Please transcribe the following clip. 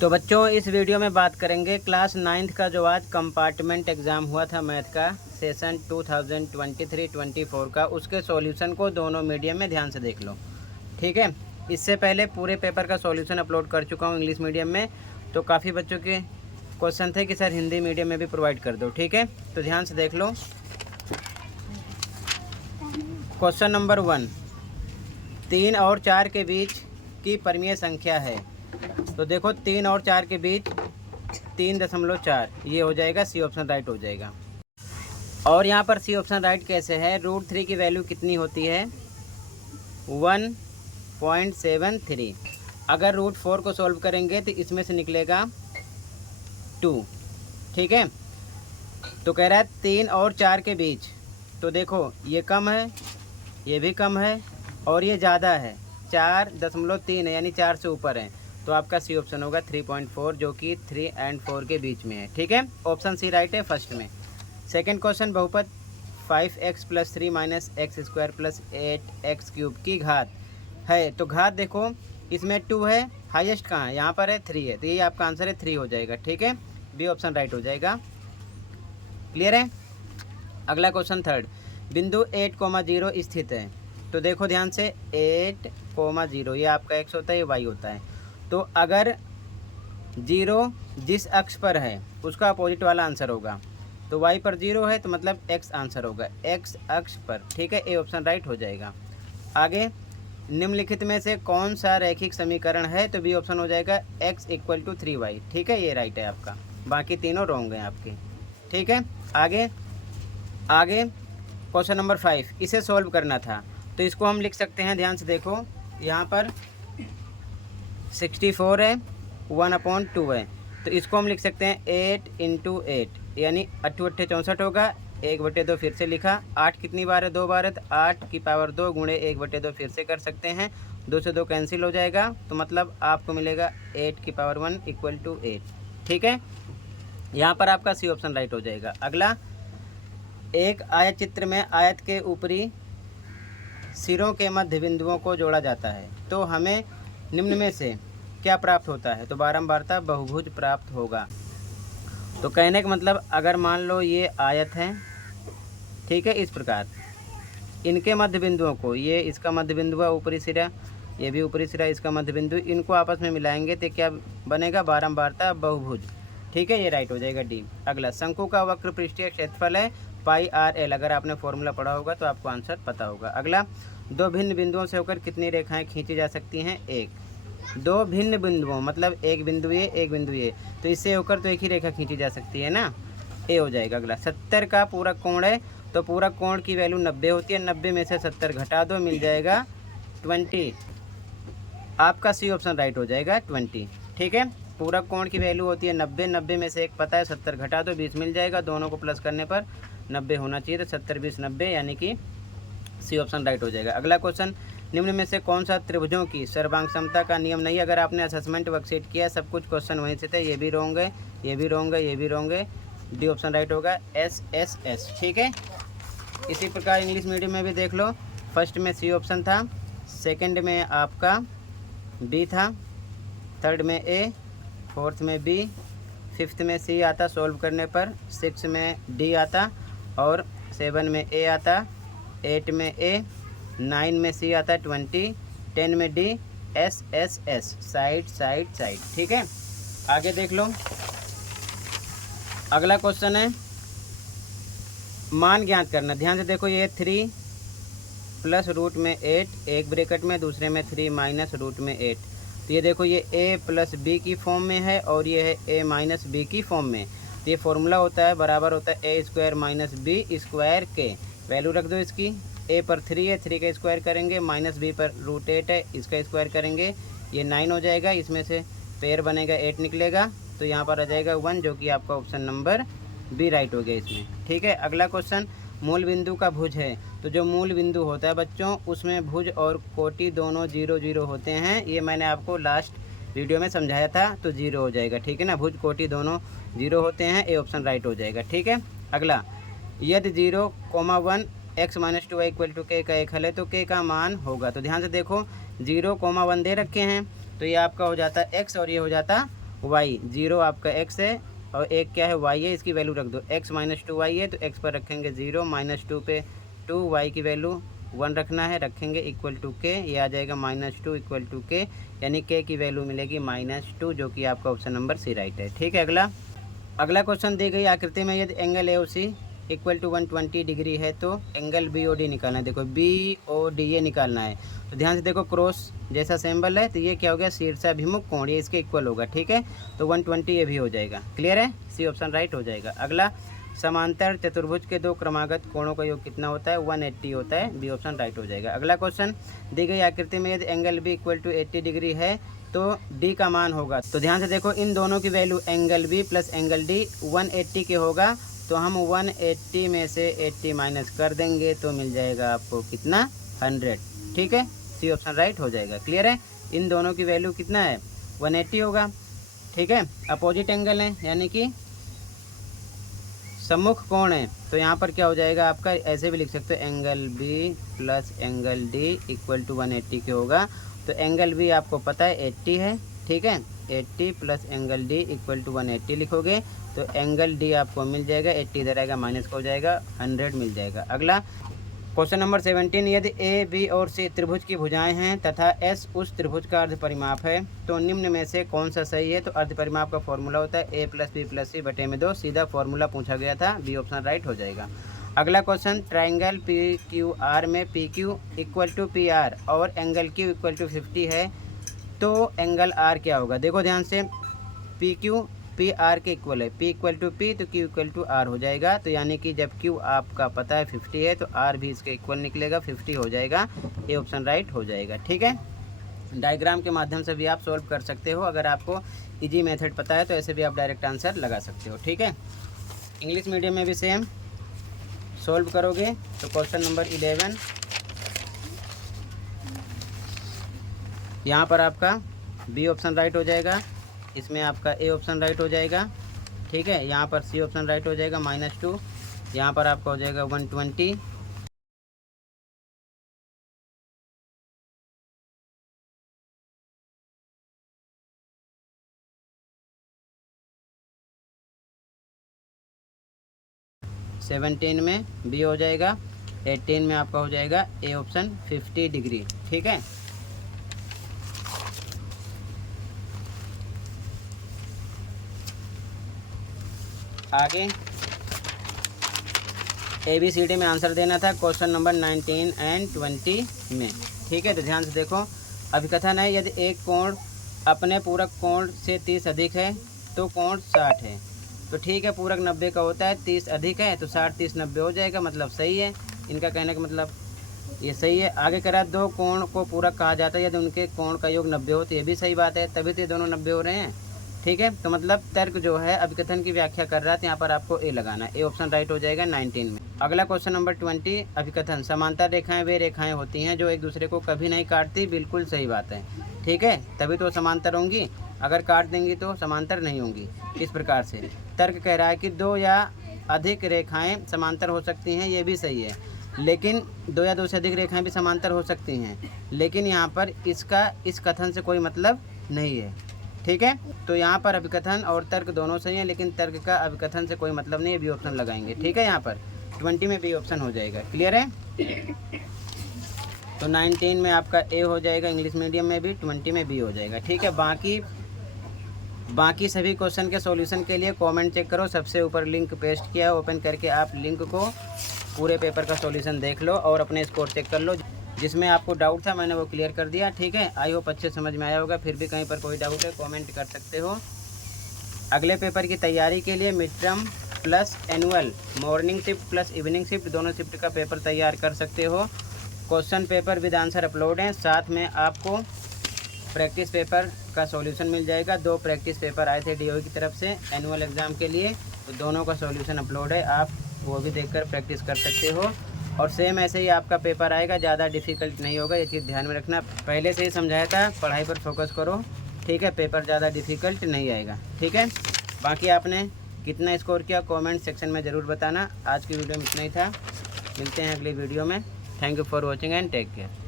तो बच्चों इस वीडियो में बात करेंगे क्लास 9th का जो आज कंपार्टमेंट एग्ज़ाम हुआ था मैथ का सेशन 2023-24 का, उसके सॉल्यूशन को दोनों मीडियम में ध्यान से देख लो। ठीक है, इससे पहले पूरे पेपर का सॉल्यूशन अपलोड कर चुका हूँ इंग्लिश मीडियम में, तो काफ़ी बच्चों के क्वेश्चन थे कि सर हिंदी मीडियम में भी प्रोवाइड कर दो। ठीक है, तो ध्यान से देख लो। क्वेश्चन नंबर 1, 3 और 4 के बीच की परमीय संख्या है। तो देखो 3 और 4 के बीच 3.4, ये हो जाएगा सी ऑप्शन राइट हो जाएगा। और यहाँ पर सी ऑप्शन राइट कैसे है, √3 की वैल्यू कितनी होती है 1.73। अगर √4 को सॉल्व करेंगे तो इसमें से निकलेगा 2। ठीक है, तो कह रहा है 3 और 4 के बीच, तो देखो ये कम है, ये भी कम है और ये ज़्यादा है, 4.3 है, यानी 4 से ऊपर है, तो आपका सी ऑप्शन होगा 3.4, जो कि 3 और 4 के बीच में है। ठीक है, ऑप्शन सी राइट है फर्स्ट में। सेकंड क्वेश्चन, बहुपद 5x + 3 - x² + 8x³ की घात है। तो घात देखो इसमें 2 है, हाईएस्ट कहाँ है, यहाँ पर है 3 है, तो ये आपका आंसर है 3 हो जाएगा। ठीक है, बी ऑप्शन राइट हो जाएगा। क्लियर है। अगला क्वेश्चन थर्ड, बिंदु 8,0 स्थित है। तो देखो ध्यान से 8,0, ये आपका x होता है, ये y होता है। तो अगर 0 जिस अक्ष पर है उसका अपोजिट वाला आंसर होगा, तो y पर 0 है तो मतलब x आंसर होगा, x अक्ष पर। ठीक है, ए ऑप्शन राइट हो जाएगा। आगे, निम्नलिखित में से कौन सा रैखिक समीकरण है, तो बी ऑप्शन हो जाएगा x = 3y। ठीक है, ये राइट है आपका, बाकी तीनों रॉन्ग हैं आपके। ठीक है, आगे क्वेश्चन नंबर 5, इसे सॉल्व करना था, तो इसको हम लिख सकते हैं, ध्यान से देखो, यहाँ पर 64 है, 1/2 है, तो इसको हम लिख सकते हैं 8 × 8, यानी 8 × 8 = 64 होगा, 1/2 फिर से लिखा, 8 कितनी बार है, 2 बार है, तो 8 की पावर 2 गुणे 1/2 फिर से कर सकते हैं, 2 से 2 कैंसिल हो जाएगा, तो मतलब आपको मिलेगा 8 की पावर 1 = 8। ठीक है, यहाँ पर आपका सी ऑप्शन राइट हो जाएगा। अगला, एक आयत चित्र में आयत के ऊपरी सिरों के मध्य बिंदुओं को जोड़ा जाता है, तो हमें निम्न में से क्या प्राप्त होता है, तो बारंबारता बहुभुज प्राप्त होगा। तो कहने का मतलब, अगर मान लो ये आयत है, ठीक है, इस प्रकार इनके मध्य बिंदुओं को, ये इसका मध्य बिंदु है ऊपरी सिरा, ये भी ऊपरी सिरा इसका मध्य बिंदु, इनको आपस में मिलाएंगे तो क्या बनेगा, बारंबारता बहुभुज। ठीक है, ये राइट हो जाएगा डी। अगला, शंकु का वक्र पृष्ठीय क्षेत्रफल है πr/l। अगर आपने फॉर्मूला पढ़ा होगा तो आपको आंसर पता होगा। अगला, दो भिन्न बिंदुओं से होकर कितनी रेखाएं खींची जा सकती हैं, एक। दो भिन्न बिंदुओं मतलब एक बिंदु ये, एक बिंदु ये, तो इससे होकर तो एक ही रेखा खींची जा सकती है ना, ए हो जाएगा। अगला, 70 का पूरक कोण है, तो पूरक कोण की वैल्यू 90 होती है, 90 में से 70 घटा दो, मिल जाएगा 20। आपका सी ऑप्शन राइट हो जाएगा 20। ठीक है, पूरक कोण की वैल्यू होती है 90, 90 में से एक पता है, 70 घटा दो, 20 मिल जाएगा, दोनों को प्लस करने पर 90 होना चाहिए, तो 70 20 90, यानी कि सी ऑप्शन राइट हो जाएगा। अगला क्वेश्चन, निम्न में से कौन सा त्रिभुजों की सर्वांग समता का नियम नहीं। अगर आपने असेसमेंट वर्कशीट किया है, सब कुछ क्वेश्चन वहीं से थे, ये भी रॉन्ग है, ये भी रॉन्ग है, ये भी रॉन्ग है, डी ऑप्शन राइट होगा, SSS। ठीक है, इसी प्रकार इंग्लिश मीडियम में भी देख लो, फर्स्ट में सी ऑप्शन था, सेकंड में आपका बी था, थर्ड में ए, फोर्थ में बी, फिफ्थ में सी आता सॉल्व करने पर, 6 में डी आता, और 7 में ए आता, 8 में ए, 9 में सी आता, 20, 10 में D, SSS, side side side. ठीक है, आगे देख लो। अगला क्वेश्चन है मान ज्ञात करना। ध्यान से देखो, ये 3 + √8, एक ब्रैकेट में, दूसरे में 3 - √8, तो ये देखो ये a + b की फॉर्म में है और ये है a - b की फॉर्म में, तो ये फॉर्मूला होता है, बराबर होता है a² - b² के। वैल्यू रख दो इसकी, a पर 3 है, 3 का स्क्वायर करेंगे, -b पर √8 है, इसका स्क्वायर करेंगे, ये 9 हो जाएगा, इसमें से पेयर बनेगा 8 निकलेगा, तो यहाँ पर आ जाएगा 1, जो कि आपका ऑप्शन नंबर बी राइट हो गया इसमें। ठीक है, अगला क्वेश्चन, मूल बिंदु का भुज है। तो जो मूल बिंदु होता है बच्चों, उसमें भुज और कोटि दोनों 0 0 होते हैं, ये मैंने आपको लास्ट वीडियो में समझाया था, तो 0 हो जाएगा। ठीक है ना, भुज कोटि दोनों 0 होते हैं, ए ऑप्शन राइट हो जाएगा। ठीक है, अगला, यदि 0,1 x - 2y = k का एक हल है, तो k का मान होगा। तो ध्यान से देखो, 0,1 दे रखे हैं, तो ये आपका हो जाता है x और ये हो जाता वाई, 0 आपका एक्स है और एक क्या है वाई है, इसकी वैल्यू रख दो। एक्स माइनस 2y है तो एक्स पर रखेंगे 0, -2 पे 2, वाई की वैल्यू 1 रखना है, रखेंगे इक्वल टू के, ये आ जाएगा -2 इक्वल टू के, यानी के की वैल्यू मिलेगी -2, जो कि आपका ऑप्शन नंबर सी राइट है। ठीक है। अगला क्वेश्चन दी गई आकृति में यदि angle A O C equal to 120 degree है तो एंगल बी ओ डी निकालना है। देखो बी ओ डी ये निकालना है, तो ध्यान से देखो क्रॉस जैसा सिंबल है तो ये क्या हो गया, शीर्षाभिमुख कोण, ये इसके इक्वल होगा। ठीक है, तो 120 ये भी हो जाएगा। क्लियर है, सी ऑप्शन राइट हो जाएगा। अगला, समांतर चतुर्भुज के दो क्रमागत कोणों का योग कितना होता है, 180 होता है, बी ऑप्शन राइट हो जाएगा। अगला क्वेश्चन, दी गई आकृति में यदि angle B equal to 80 degree है तो डी का मान होगा। तो ध्यान से देखो इन दोनों की value angle B plus angle D 180 के होगा, तो हम 180 में से 80 माइनस कर देंगे तो मिल जाएगा आपको कितना, 100। ठीक है, सी ऑप्शन राइट हो जाएगा। क्लियर है, इन दोनों की वैल्यू कितना है, 180 होगा। ठीक है, अपोजिट एंगल है यानी कि सम्मुख कोण है, तो यहाँ पर क्या हो जाएगा आपका, ऐसे भी लिख सकते हो angle B plus angle D equal to 180 के होगा। तो एंगल बी आपको पता है 80 है। ठीक है, 80 plus angle D equal to 180 लिखोगे तो एंगल डी आपको मिल जाएगा, 80 इधर आएगा माइनस हो जाएगा, 100 मिल जाएगा। अगला क्वेश्चन नंबर 17, यदि ए बी और सी त्रिभुज की भुजाएं हैं तथा एस उस त्रिभुज का अर्ध परिमाप है तो निम्न में से कौन सा सही है। तो अर्ध परिमाप का फॉर्मूला होता है ए प्लस बी प्लस सी बटे में 2, सीधा फॉर्मूला पूछा गया था, बी ऑप्शन राइट हो जाएगा। अगला question, triangle P Q R में P Q equal to P R और एंगल क्यू इक्वल टू 50 है तो एंगल आर क्या होगा। देखो ध्यान से, पी क्यू पी आर के इक्वल है, पी इक्वल टू पी तो क्यू इक्वल टू आर हो जाएगा। तो यानी कि जब क्यू आपका पता है 50 है तो आर भी इसके इक्वल निकलेगा, 50 हो जाएगा, ये ऑप्शन राइट हो जाएगा। ठीक है, डायग्राम के माध्यम से भी आप सॉल्व कर सकते हो, अगर आपको इजी मेथड पता है तो ऐसे भी आप डायरेक्ट आंसर लगा सकते हो। ठीक है, इंग्लिश मीडियम में भी सेम सॉल्व करोगे तो क्वेश्चन नंबर 11 यहाँ पर आपका बी ऑप्शन राइट हो जाएगा, इसमें आपका ए ऑप्शन राइट हो जाएगा। ठीक है, यहाँ पर सी ऑप्शन राइट हो जाएगा, -2, यहाँ पर आपका हो जाएगा 120, -17 में बी हो जाएगा, 18 में आपका हो जाएगा ए ऑप्शन 50 डिग्री। ठीक है, आगे ABCD में आंसर देना था क्वेश्चन नंबर 19 एंड 20 में। ठीक है, तो ध्यान से देखो, अभिकथन है यदि एक कोण अपने पूरक कोण से 30 अधिक है तो कोण 60 है। तो ठीक है, पूरक 90 का होता है, 30 अधिक है तो 60 30 90 हो जाएगा, मतलब सही है। इनका कहने का मतलब ये सही है। आगे करा, दो कोण को पूरक कहा जाता है यदि उनके कोण का योग 90 हो, तो ये भी सही बात है, तभी तो ये दोनों 90 हो रहे हैं। ठीक है, तो मतलब तर्क जो है अभिकथन की व्याख्या कर रहा है, तो यहाँ पर आपको ए लगाना है, ए ऑप्शन राइट हो जाएगा 19 में। अगला क्वेश्चन नंबर 20, अभिकथन, समांतर रेखाएं वे रेखाएं होती हैं जो एक दूसरे को कभी नहीं काटती। बिल्कुल सही बात है। ठीक है, तभी तो समांतर होंगी, अगर काट देंगी तो समांतर नहीं होंगी। किस प्रकार से, तर्क कह रहा है कि 2 या अधिक रेखाएँ समांतर हो सकती हैं, ये भी सही है, लेकिन 2 या 2 से अधिक रेखाएँ भी समांतर हो सकती हैं, लेकिन यहाँ पर इसका इस कथन से कोई मतलब नहीं है। ठीक है, तो यहाँ पर अभिकथन और तर्क दोनों सही हैं, लेकिन तर्क का अभिकथन से कोई मतलब नहीं है, बी ऑप्शन लगाएंगे। ठीक है, यहाँ पर 20 में बी ऑप्शन हो जाएगा। क्लियर है, तो 19 में आपका ए हो जाएगा, इंग्लिश मीडियम में भी 20 में बी हो जाएगा। ठीक है, बाकी सभी क्वेश्चन के सॉल्यूशन के लिए कमेंट चेक करो, सबसे ऊपर लिंक पेस्ट किया है, ओपन करके आप लिंक को पूरे पेपर का सॉल्यूशन देख लो और अपने स्कोर चेक कर लो। जिसमें आपको डाउट था मैंने वो क्लियर कर दिया। ठीक है, आई होप अच्छे समझ में आया होगा। फिर भी कहीं पर कोई डाउट है कमेंट कर सकते हो। अगले पेपर की तैयारी के लिए mid term plus annual, morning shift plus evening shift, दोनों शिफ्ट का पेपर तैयार कर सकते हो। Question paper with answer upload हैं, साथ में आपको प्रैक्टिस पेपर का सॉल्यूशन मिल जाएगा। 2 प्रैक्टिस पेपर आए थे DOE की तरफ से एनुअल एग्ज़ाम के लिए, तो दोनों का सॉल्यूशन अपलोड है, आप वो भी देखकर प्रैक्टिस कर सकते हो। और सेम ऐसे ही आपका पेपर आएगा, ज़्यादा डिफ़िकल्ट नहीं होगा, ये चीज़ ध्यान में रखना। पहले से ही समझाया था, पढ़ाई पर फोकस करो। ठीक है, पेपर ज़्यादा डिफ़िकल्ट नहीं आएगा। ठीक है, बाकी आपने कितना स्कोर किया कमेंट सेक्शन में ज़रूर बताना। आज की वीडियो में इतना ही था, मिलते हैं अगली वीडियो में। Thank you for watching and take care.